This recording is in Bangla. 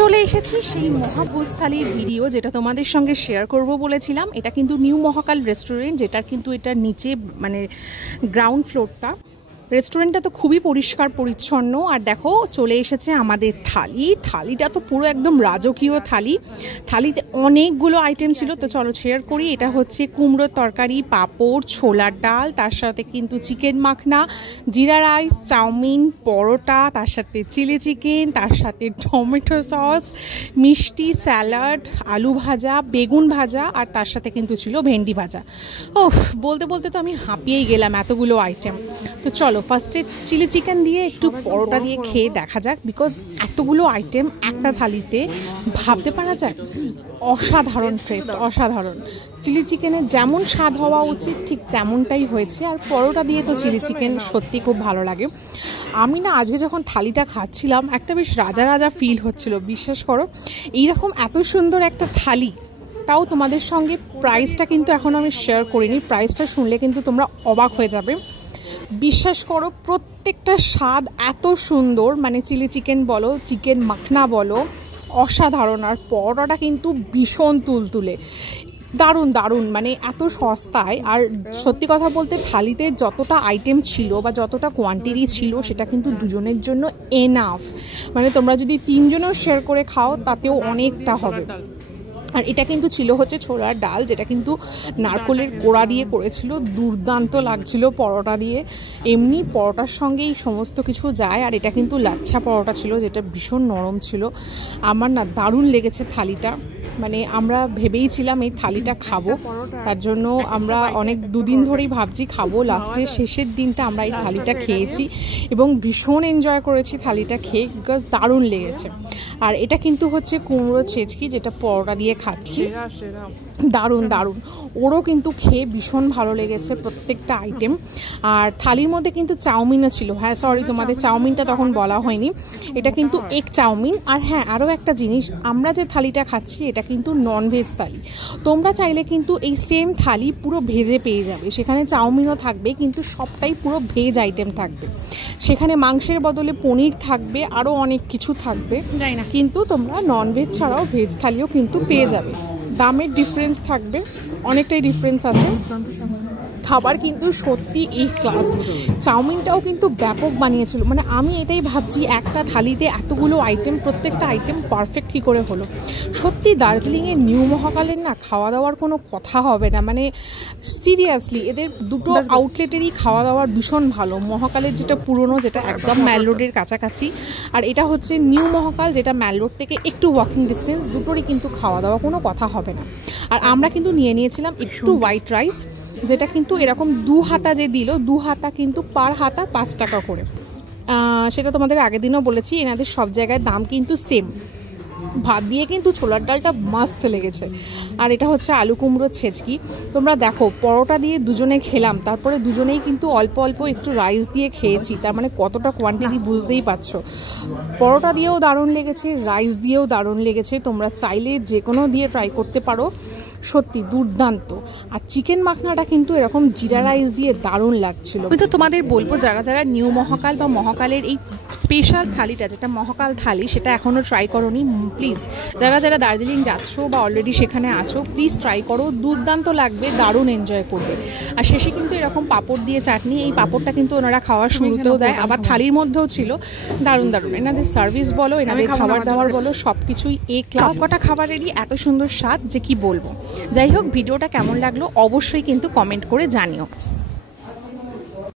চলে এসেছি সেই মহাভোজ থালির ভিডিও যেটা তোমাদের সঙ্গে শেয়ার করব বলেছিলাম। এটা কিন্তু নিউ মহাকাল রেস্টুরেন্ট, যেটা কিন্তু এটার নিচে মানে গ্রাউন্ড ফ্লোরটা। রেস্টুরেন্টটা তো খুবই পরিষ্কার পরিচ্ছন্ন। আর দেখো চলে এসেছে আমাদের থালিটা তো পুরো একদম রাজকীয় থালি। থালিতে অনেকগুলো আইটেম ছিল, তো চলো শেয়ার করি। এটা হচ্ছে কুমড়োর তরকারি, পাঁপড়, ছোলার ডাল, তার সাথে কিন্তু চিকেন মাখনা, জিরা রাইস, চাউমিন, পরোটা, তার সাথে চিলি চিকেন, তার সাথে টমেটো সস, মিষ্টি, স্যালাড, আলু ভাজা, বেগুন ভাজা, আর তার সাথে কিন্তু ছিল ভেন্ডি ভাজা। বলতে বলতে তো আমি হাঁপিয়েই গেলাম, এতগুলো আইটেম। তো চলো ফার্স্টে চিলি চিকেন দিয়ে একটু পরোটা দিয়ে খেয়ে দেখা যাক, বিকজ এতগুলো আইটেম একটা থালিতে ভাবতে পারা যায়। অসাধারণ টেস্ট, অসাধারণ। চিলি চিকেনের যেমন স্বাদ হওয়া উচিত ঠিক তেমনটাই হয়েছে। আর পরোটা দিয়ে তো চিলি চিকেন সত্যি খুব ভালো লাগে। আমি না আজকে যখন থালিটা খাচ্ছিলাম একটা বেশ রাজা রাজা ফিল হচ্ছিল, বিশ্বাস করো। এইরকম এত সুন্দর একটা থালি, তাও তোমাদের সঙ্গে প্রাইসটা কিন্তু এখন আমি শেয়ার করিনি। প্রাইসটা শুনলে কিন্তু তোমরা অবাক হয়ে যাবে। বিশ্বাস করো প্রত্যেকটা স্বাদ এত সুন্দর, মানে চিলি চিকেন বলো, চিকেন মাখনা বলো, অসাধারণ। আর পরোটাটা কিন্তু ভীষণ তুলতুলে, দারুণ দারুণ, মানে এত সস্তায়। আর সত্যি কথা বলতে থালিতে যতটা আইটেম ছিল বা যতটা কোয়ান্টিটি ছিল সেটা কিন্তু দুজনের জন্য এনাফ। মানে তোমরা যদি তিনজনেও শেয়ার করে খাও তাতেও অনেকটা হবে। আর এটা কিন্তু ছিল হচ্ছে ছোলার ডাল, যেটা কিন্তু নারকোলের কোড়া দিয়ে করেছিল, দুর্দান্ত লাগছিল পরোটা দিয়ে। এমনি পরোটার সঙ্গেই সমস্ত কিছু যায়। আর এটা কিন্তু লাচ্ছা পরোটা ছিল, যেটা ভীষণ নরম ছিল। আমার না দারুণ লেগেছে থালিটা। মানে আমরা ভেবেইছিলাম এই থালিটা খাবো, তার জন্য আমরা অনেক দুদিন ধরেই ভাবছি খাবো। লাস্টের শেষের দিনটা আমরা এই থালিটা খেয়েছি এবং ভীষণ এনজয় করেছি থালিটা খেয়ে, বিকজ দারুণ লেগেছে। আর এটা কিন্তু হচ্ছে কুমড়ো ছেচকি, যেটা পরোটা দিয়ে খাচ্ছি, দারুণ দারুণ। ওরও কিন্তু খেয়ে ভীষণ ভালো লেগেছে প্রত্যেকটা আইটেম। আর থালির মধ্যে কিন্তু চাউমিনও ছিল। হ্যাঁ সরি, তোমাদের চাউমিনটা তখন বলা হয়নি, এটা কিন্তু এগ চাউমিন। আর হ্যাঁ আরও একটা জিনিস, আমরা যে থালিটা খাচ্ছি এটা কিন্তু ননভেজ থালি। তোমরা চাইলে কিন্তু এই সেম থালি পুরো ভেজে পেয়ে যাবে, সেখানে চাউমিনও থাকবে কিন্তু সবটাই পুরো ভেজ আইটেম থাকবে। সেখানে মাংসের বদলে পনির থাকবে, আরও অনেক কিছু থাকবে, কিন্তু তোমরা ননভেজ ছাড়াও ভেজ থালিও কিন্তু পেয়ে যাবে। দামের ডিফারেন্স থাকবে, অনেকটাই ডিফারেন্স আছে। খাবার কিন্তু সত্যি এই ক্লাস। চাউমিনটাও কিন্তু ব্যাপক বানিয়েছিল। মানে আমি এটাই ভাবছি একটা থালিতে এতগুলো আইটেম, প্রত্যেকটা আইটেম পারফেক্ট কী করে হলো। সত্যি দার্জিলিংয়ের নিউ মহাকালের না খাওয়া দাওয়ার কোনো কথা হবে না। মানে সিরিয়াসলি এদের দুটো আউটলেটেরই খাওয়া দাওয়ার ভীষণ ভালো। মহাকালের যেটা পুরনো, যেটা একদম ম্যাল রোডের কাছাকাছি, আর এটা হচ্ছে নিউ মহাকাল, যেটা ম্যাল রোড থেকে একটু ওয়াকিং ডিস্টেন্স। দুটোরই কিন্তু খাওয়া দাওয়া কোনো কথা হবে না। আর আমরা কিন্তু নিয়েছিলাম একটু হোয়াইট রাইস, যেটা কিন্তু এরকম 2 হাতা যে দিল, 2 হাতা কিন্তু পার হাতা 5 টাকা করে। সেটা তোমাদের আগের দিনও বলেছি, এনাদের সব জায়গায় দাম কিন্তু সেম। ভাত দিয়ে কিন্তু ছোলার ডালটা মাস্ত লেগেছে। আর এটা হচ্ছে আলু কুমড়োর ছেচকি। তোমরা দেখো পরোটা দিয়ে দুজনে খেলাম, তারপরে দুজনেই কিন্তু অল্প অল্প একটু রাইস দিয়ে খেয়েছি, তার মানে কতটা কোয়ান্টিটি বুঝতেই পারছো। পরোটা দিয়েও দারুণ লেগেছে, রাইস দিয়েও দারুণ লেগেছে। তোমরা চাইলে যে কোনো দিয়ে ট্রাই করতে পারো, সত্যি দুর্দান্ত। আর চিকেন মাখনাটা কিন্তু এরকম জিরা রাইস দিয়ে দারুণ লাগছিল। কিন্তু তোমাদের বলবো যারা যারা নিউ মহাকাল বা মহাকালের এই স্পেশাল থালিটা, যেটা মহাকাল থালি, সেটা এখনও ট্রাই করোনি, প্লিজ যারা যারা দার্জিলিং যাচ্ছো বা অলরেডি সেখানে আছো, প্লিজ ট্রাই করো। দুর্দান্ত লাগবে, দারুণ এনজয় করবে। আর শেষে কিন্তু এরকম পাঁপড় দিয়ে চাটনি, এই পাঁপড়টা কিন্তু ওনারা খাওয়ার শুরুতেও দেয়, আবার থালির মধ্যেও ছিল। দারুণ দারুণ এনাদের সার্ভিস বলো, এনাদের খাবার দাবার বলো, সব কিছুই এ ক্লাস। কটা খাবারেরই এত সুন্দর স্বাদ যে কি বলবো। যাই হোক, ভিডিওটা কেমন লাগলো অবশ্যই কিন্তু কমেন্ট করে জানিও।